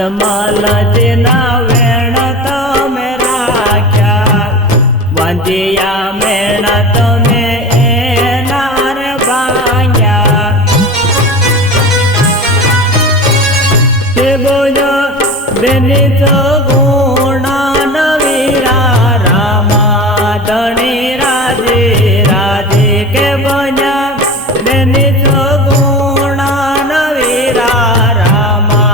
आदमलजीना वेण तमे राख्या वंजिया मेण तमे एनार भांग्या ते बोलो बेनीच गुणा नवीरा रामा धणी राजे राजे के बन्या बेनीच गुणा नवीरा रामा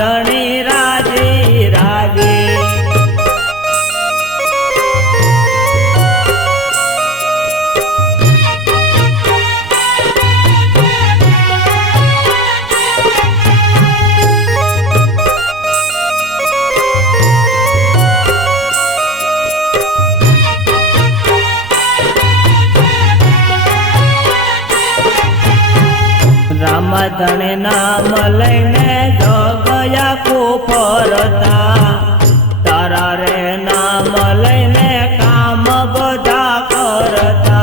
धणी राजे राजे राम धणे नाम लईने जगया कुफरता तारा रे नाम लईने काम बधा करता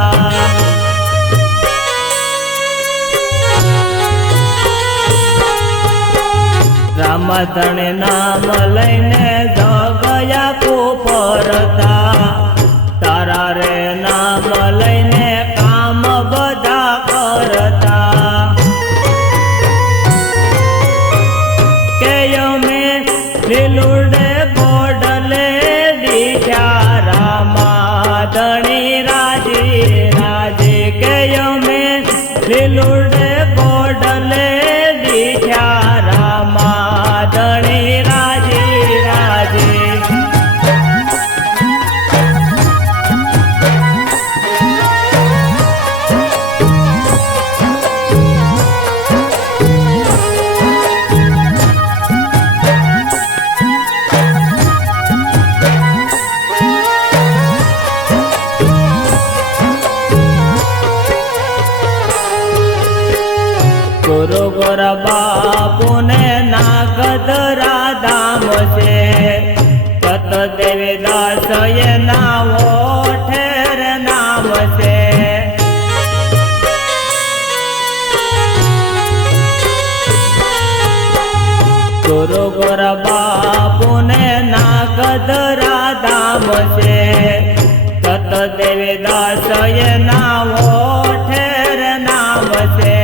राम धणे नाम लईने जगया कुफरता तारा रे नाम लईने काम बधा करता लीलुडे बोडले दीख्या रामा धणी राजे राजे कयो में लीलुडे बोडले दीख्या रामा धणी राजे राजे गुरु गोर बापू ने नागदरा धाम से कत देवीदास ये नावो ठेर नाम से गुरु गोर बापू ने नागदरा धाम से कत देवीदास ये नावो ठेर नाम से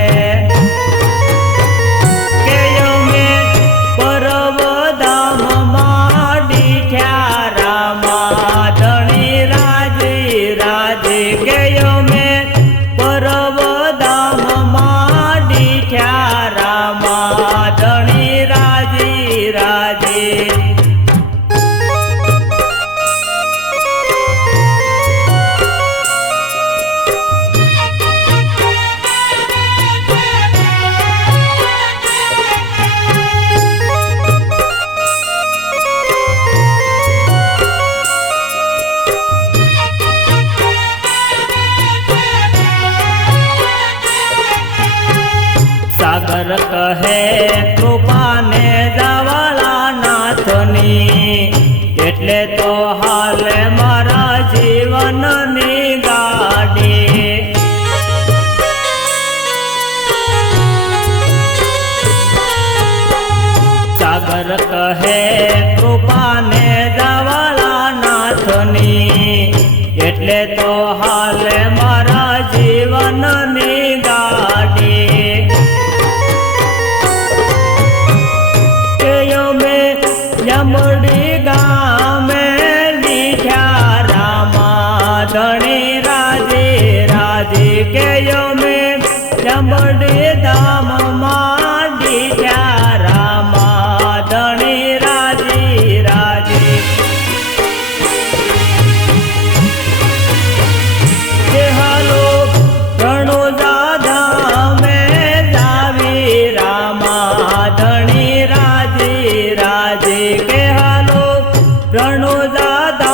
सागर कहे कृपा ने जावाला नाथनी एटले तो हाल मारा जीवन नी गाड़ी सागर कहे कृपा ने जावाला नाथनी एटले तो हाल मारा जीवन नी गाड़ी यमुड़ी गाँव में लिखा रामा धणी राजे राजे के यो में यमुड़ी धाम माँ लिखा रामा धणी राजे राजे हालो घणो दादा में जावी रामा धणी राजे राजे के हालो रणो दादा